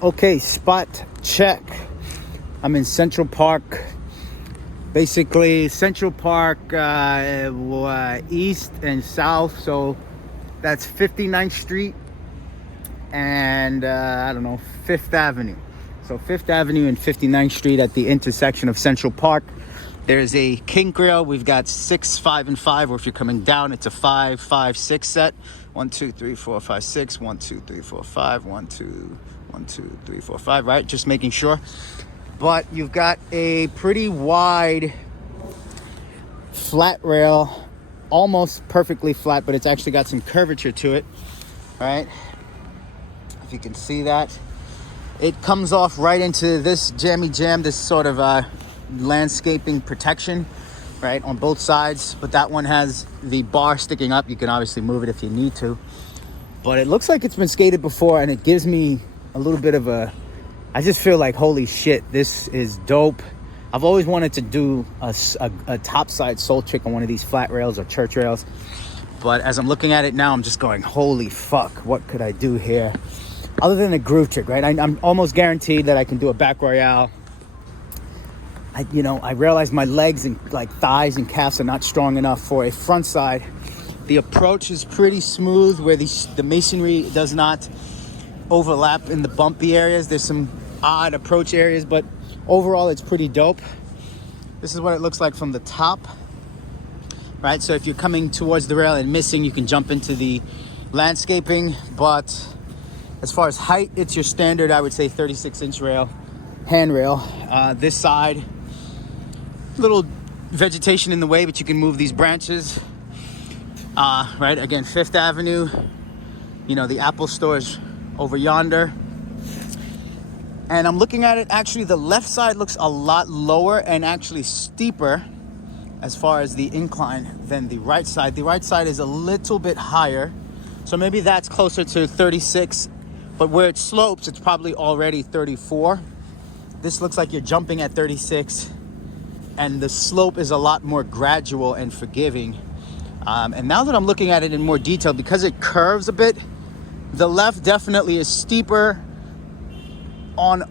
Okay, spot check. I'm in Central Park. Basically, Central Park, east and south. So that's 59th Street and, I don't know, 5th Avenue. So 5th Avenue and 59th Street at the intersection of Central Park. There's a kink grill. We've got 6, 5, and 5. Or if you're coming down, it's a 5, 5, 6 set. 1, 2, 3, 4, 5, 6. 1, 2, 3, 4, 5. 1, 2, 1, 2, 3, 4, 5. Right? Just making sure. But you've got a pretty wide flat rail, almost perfectly flat, but it's actually got some curvature to it. Right? If you can see that. It comes off right into this jammy jam, this sort of landscaping protection, right, on both sides. But that one has the bar sticking up. You can obviously move it if you need to. But it looks like it's been skated before, and it gives me a little bit of a... I just feel like, holy shit, this is dope. I've always wanted to do a topside soul trick on one of these flat rails or church rails. But as I'm looking at it now, I'm just going, holy fuck, what could I do here? Other than a groove trick, right? I'm almost guaranteed that I can do a back royale. I realize my legs and like thighs and calves are not strong enough for a front side. The approach is pretty smooth where the masonry does not overlap in the bumpy areas. There's some odd approach areas, but overall it's pretty dope. This is what it looks like from the top, right? So if you're coming towards the rail and missing, you can jump into the landscaping. But as far as height, it's your standard, I would say, 36-inch rail, handrail. This side, little vegetation in the way, but you can move these branches. Right, again, 5th Avenue. The Apple store is over yonder. And I'm looking at it, actually, the left side looks a lot lower and actually steeper as far as the incline than the right side. The right side is a little bit higher. So maybe that's closer to 36. But where it slopes, it's probably already 34. This looks like you're jumping at 36. And the slope is a lot more gradual and forgiving. And now that I'm looking at it in more detail, because it curves a bit, the left definitely is steeper on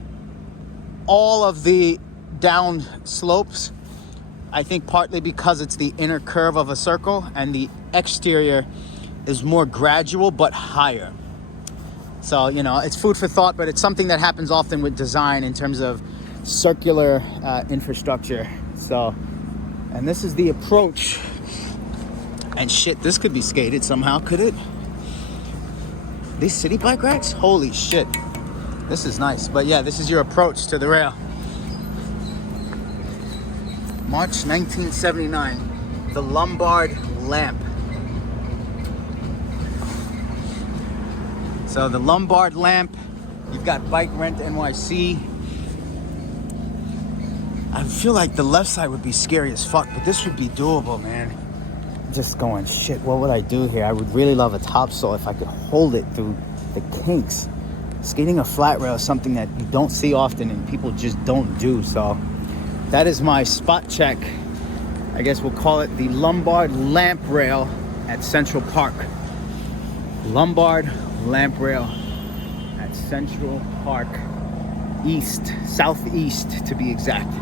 all of the down slopes. I think partly because it's the inner curve of a circle, and the exterior is more gradual but higher. So, it's food for thought, but it's something that happens often with design in terms of circular infrastructure. So, and this is the approach. And shit, this could be skated somehow, could it? These city bike racks? Holy shit. This is nice. But yeah, this is your approach to the rail. March 1979. The Lombard lamp. So the Lombard lamp, you've got Bike Rent NYC. I feel like the left side would be scary as fuck, but this would be doable, man. Just going, shit, what would I do here? I would really love a topsail if I could hold it through the kinks. Skating a flat rail is something that you don't see often and people just don't do. So that is my spot check. I guess we'll call it the Lombard lamp rail at Central Park. Lombard lamp rail at Central Park East, southeast to be exact.